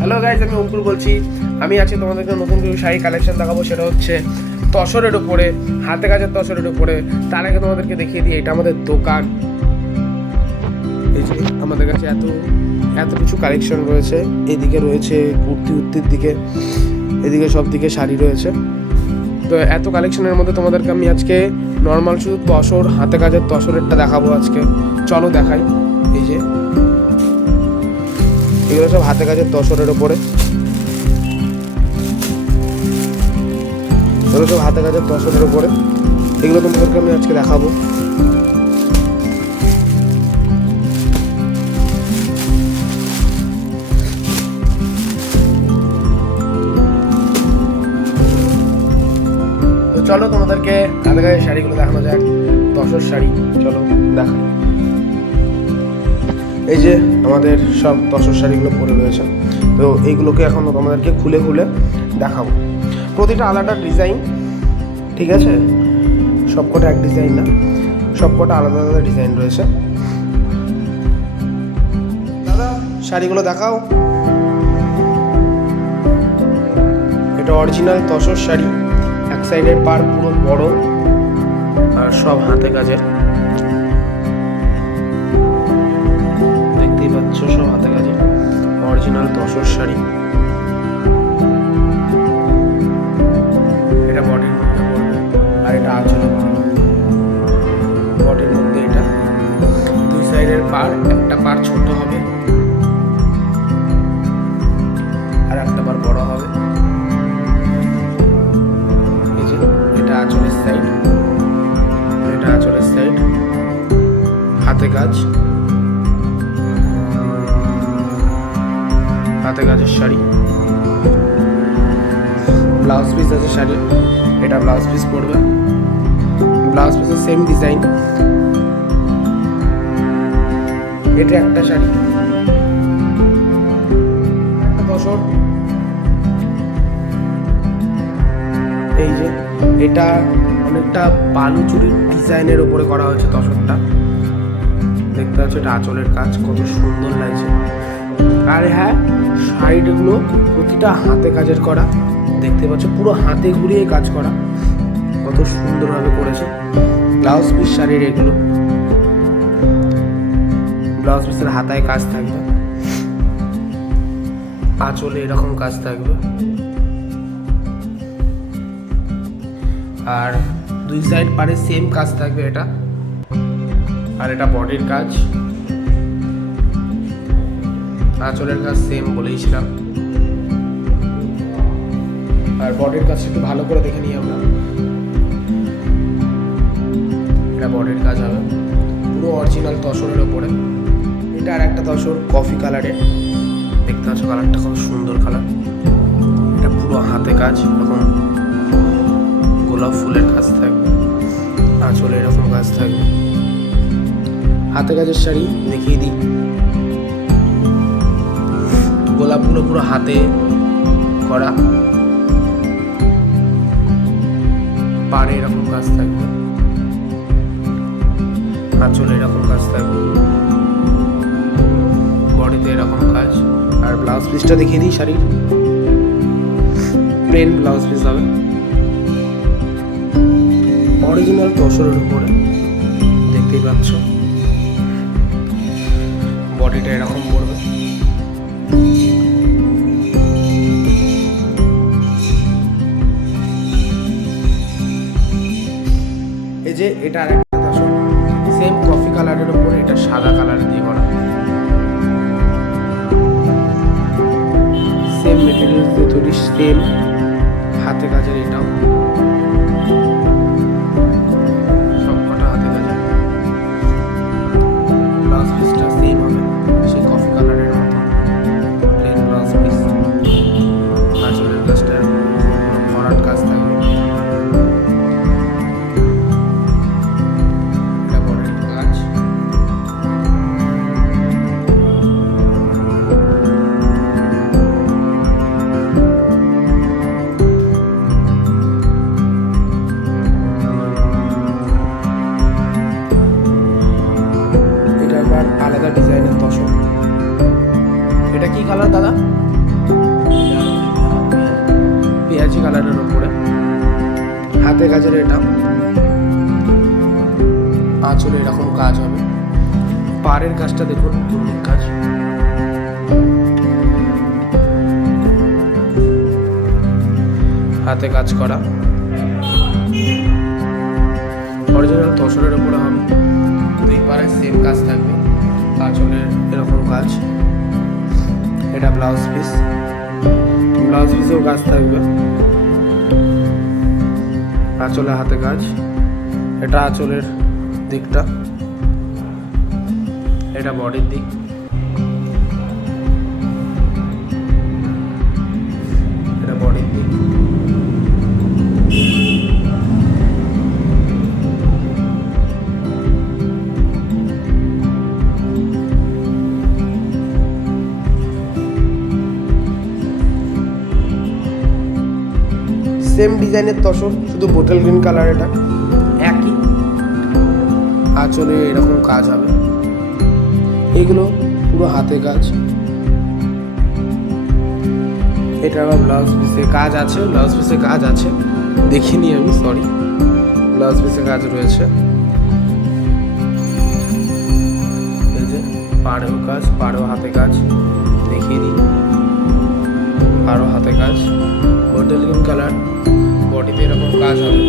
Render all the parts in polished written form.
Hello guys, আমি অঙ্কুর বলছি। আমি আছি তোমাদেরকে নতুন কিছু শাড়ি কালেকশন দেখাবো। সেটা হচ্ছে তসরের উপরে, হাতে কাজের তসরের উপরে। তার আগে তোমাদেরকে দেখিয়ে দিই, এটা আমাদের দোকান। এই যে আমাদের কাছে এত কিছু কালেকশন রয়েছে। এদিকে রয়েছে কুর্তির দিকে, এদিকে সব দিকে শাড়ি রয়েছে। তো এত কালেকশনের মধ্যে তোমাদেরকে আমি আজকে নর্মাল শুধু তসর, হাতে কাজের তসরেরটা দেখাবো আজকে। চলো দেখাই। এই যে এগুলো সব হাতে কাজের তসরের ওপরে, এগুলো সব হাতে কাজের তসরের ওপরে। এগুলো তোমাদেরকে আমি আজকে দেখাবো। তো চলো তোমাদেরকে হাতে কাজের শাড়িগুলো দেখানো যাক। তসর শাড়ি চলো দেখাই। এই যে আমাদের সব তসর শাড়িগুলো পরে রয়েছে। তো এইগুলোকে এখন তোমাদেরকে খুলে দেখাবো। প্রতিটা আলাদা ডিজাইন, ঠিক আছে? সবকটা এক ডিজাইন না, সবকটা আলাদা আলাদা ডিজাইন রয়েছে। দাদা শাড়িগুলো দেখাও। এটা অরিজিনাল তসর শাড়ি। এক সাইডের পাড় পুরো বড় আর সব হাতে কাজের, দেখতেই পাচ্ছ, সব হাতে কাজের অরিজিনাল তসর শাড়ি। এটা বডির মধ্যে পড়বে আর এটা আঁচলে পড়বে। বডির মধ্যে এটা দুই সাইডের পাড়, একটা পাড় ছোট হবে আর একটা পাড় বড় হবে। এই যে এটা আঁচলের সাইড, এটা আঁচলের সাইড, হাতে কাজ, হাতে কাজের শাড়ি। ব্লাউজ পিস আছে শাড়ি, এটা ব্লাউজ পিস পড়বে। ব্লাউজ পিসের সেম ডিজাইন। এটা একটা শাড়ি, একটা তসর। এই যে এটা অনেকটা বালুচুরির ডিজাইনের উপরে করা হয়েছে তসরটা। দেখতে পাচ্ছ এটা আঁচলের কাজ, কত সুন্দর লাগছে। আর হ্যাঁ, সাইডগুলো প্রতিটা হাতে কাজের করা, দেখতে পাচ্ছ পুরো হাতে ঘুরিয়ে কাজ করা, কত সুন্দরভাবে করেছে। ব্লাউজ পিস শাড়ির এগুলো, ব্লাউজ পিসের হাতায় কাজ থাকবে, আঁচলে এরকম কাজ থাকবে, আর দুই সাইড পারে সেম কাজ থাকবে এটা। আর এটা বডির কাজ, আঁচলের কাজ সেম বলেইছিলাম। আর বডির কাজটা একটু ভালো করে দেখে নিই আমরা। এটা বডির কাজ হবে পুরো অরিজিনাল তসরের ওপরে। এটা আর একটা তসর কফি কালারের, দেখতে পাচ্ছ কালারটা খুব সুন্দর কালার। এটা পুরো হাতে কাজ, এরকম গোলাপ ফুলের কাজ থাকবে, আঁচলে এরকম কাজ থাকবে। হাতে কাজের শাড়ি দেখিয়ে দিই। গোলাপগুলো পুরো হাতে করা, পাড়ে এরকম কাজ থাকবে, আঁচলে এরকম কাজ থাকবে, বডিতে এরকম কাজ। আর ব্লাউজ পিসটা দেখিয়ে দিই শাড়ির। প্লেন ব্লাউজ পিস হবে, অরিজিনাল তসরের উপরে, দেখতেই পাচ্ছ। বডিটা এরকম পড়বে। এই যে এটা আরেকটা তসর, সেম কফি কালারের উপরে, এটা সাদা কালার দিয়ে করা, সেম মেটেরিয়াল দিয়ে তৈরি, সেম হাতে কাজের। এটাও সবকটা হাতে কাজের। ব্লাউজ পিসটা সেম হবে, সেই কফি কালারের মতো প্লেন ব্লাউজ পিস। আঁচলের কাজটা ভরাট কাজ থাকবে। আলাদা ডিজাইনের তসর। এটা কি কালার দাদা? কালারের উপরে, হাতে কাজের এটা, আঁচলে এরকম কাজ হবে। পাড়ের কাজটা দেখুন, কাজ হাতে কাজ করা, অরিজিনাল তসরের উপরে হবে। দুই পাড়ে সেম কাজ থাকবে, আঁচলের এরকম কাজ। এটা ব্লাউজ পিসেও কাজ থাকবে, আঁচলে হাতে কাজ। এটা আঁচলের দিকটা, এটা বডির দিক। এটা বডির দিক। সেম ডিজাইনের তসর, শুধু বোতল গ্রিন কালার। এটা একই আঁচলে এরকম কাজ হবে। এগুলো পুরো হাতে কাজ। এটা আবার ব্লাউজ পিসে কাজ আছে, দেখিনি আমি, সরি। ব্লাউজ পিসে কাজ রয়েছে। এই যে পাড়েও হাতে কাজ, দেখিয়ে দিই। পাড়ও হাতে কাজ, বোতল গ্রিন কালার, বডিতে এরকম কাজ হবে।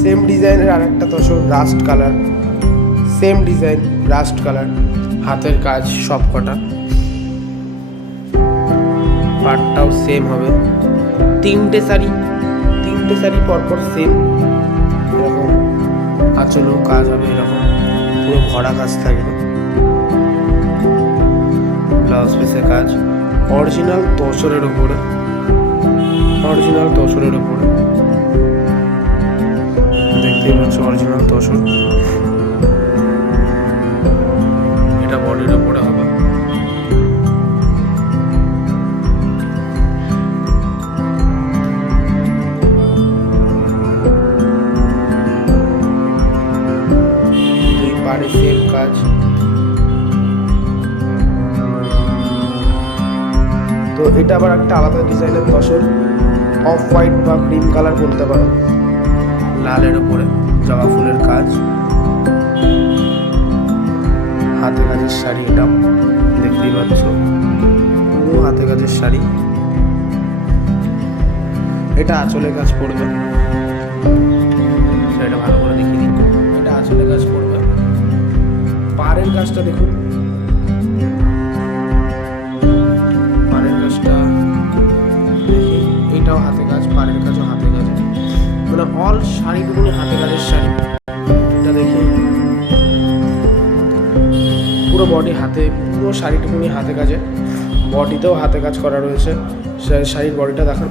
সেম ডিজাইনের আরেকটা tussar, rushed colour, same design, rushed colour, হাতের কাজ সব কটা। পাটটাও সেম হবে। তিনটে শাড়ি পরপর সেম এরকম, আঁচলেও কাজ হবে এরকম, পুরো ভরা কাজ থাকবে। ব্লাউজ পিসের কাজ, অরিজিনাল তসরের উপরে, দেখতেই পাচ্ছ অরিজিনাল তসর। এটা বডির উপরে হবে। দুই পাড়ে সেম কাজ। তো এটা আবার একটা আলাদা ডিজাইনের তসর, অফ হোয়াইট বা ক্রিম কালার বলতে পারো। লালের উপরে জবা ফুলের কাজ, হাতে কাজের শাড়ি। এটা দেখতেই পাচ্ছ পুরো হাতে কাজের শাড়ি। এটা আঁচলে কাজ পড়বে, সেটা ভালো করে দেখিয়ে দিই। এটা আঁচলে কাজ পড়বে। পাড়ের কাজটা দেখুন, পাড়ের কাজটা দেখি। এটাও হাতে কাজ, পাড়ের কাজও হাতে কাজ, মানে অল শাড়িটুকুনি হাতে কাজের শাড়ি। এটা দেখি পুরো বডি হাতে, পুরো শাড়িটুকুনি হাতে কাজে। বডিতেও হাতে কাজ করা রয়েছে। শাড়ির বডিটা দেখান।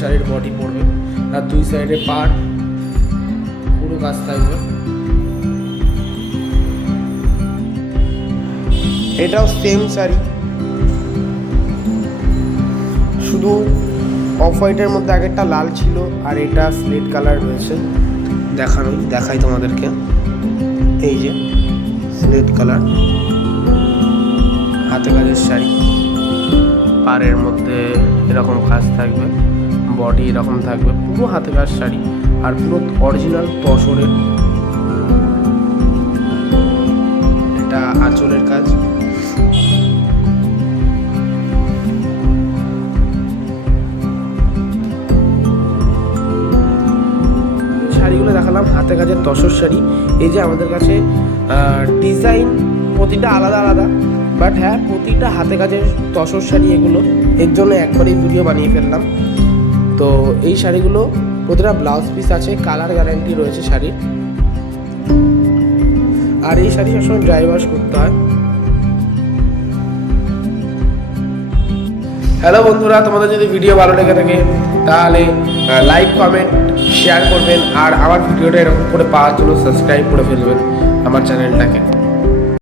শাড়ির বডি পড়বে, আর দুই সাইডে পাড় পুরো কাজ থাকবে। এটাও সেম শাড়ি, শুধু অফ হোয়াইটের মধ্যে আগেরটা লাল ছিল আর এটা স্লেট কালার রয়েছে। দেখাই তোমাদেরকে। এই যে স্লেট কালার, হাতে কাজের শাড়ি। পাড়ের মধ্যে এরকম কাজ থাকবে, বডি এরকম থাকবে, পুরো হাতে কাজ শাড়ি, আর পুরো অরিজিনাল তসরের। এটা আঁচলের কাজ। শাড়িগুলো দেখালাম হাতে কাজের তসর শাড়ি। এই যে আমাদের কাছে ডিজাইন প্রতিটা আলাদা আলাদা, বাট হ্যাঁ প্রতিটা হাতে কাজের তসর শাড়ি এগুলো। এর জন্য একবারই ভিডিও বানিয়ে ফেললাম। তো এই শাড়িগুলো প্রতিটা ব্লাউজ পিস আছে, কালার গ্যারান্টি রয়েছে শাড়ির। আর এই শাড়ি সবসময় ড্রাই ওয়াশ করতে হয়। হ্যালো বন্ধুরা, তোমাদের যদি ভিডিও ভালো লেগে থাকে তাহলে লাইক, কমেন্ট, শেয়ার করবেন। আর আমার ভিডিওটা এরকম করে পাওয়ার জন্য সাবস্ক্রাইব করে ফেলবেন আমার চ্যানেলটাকে।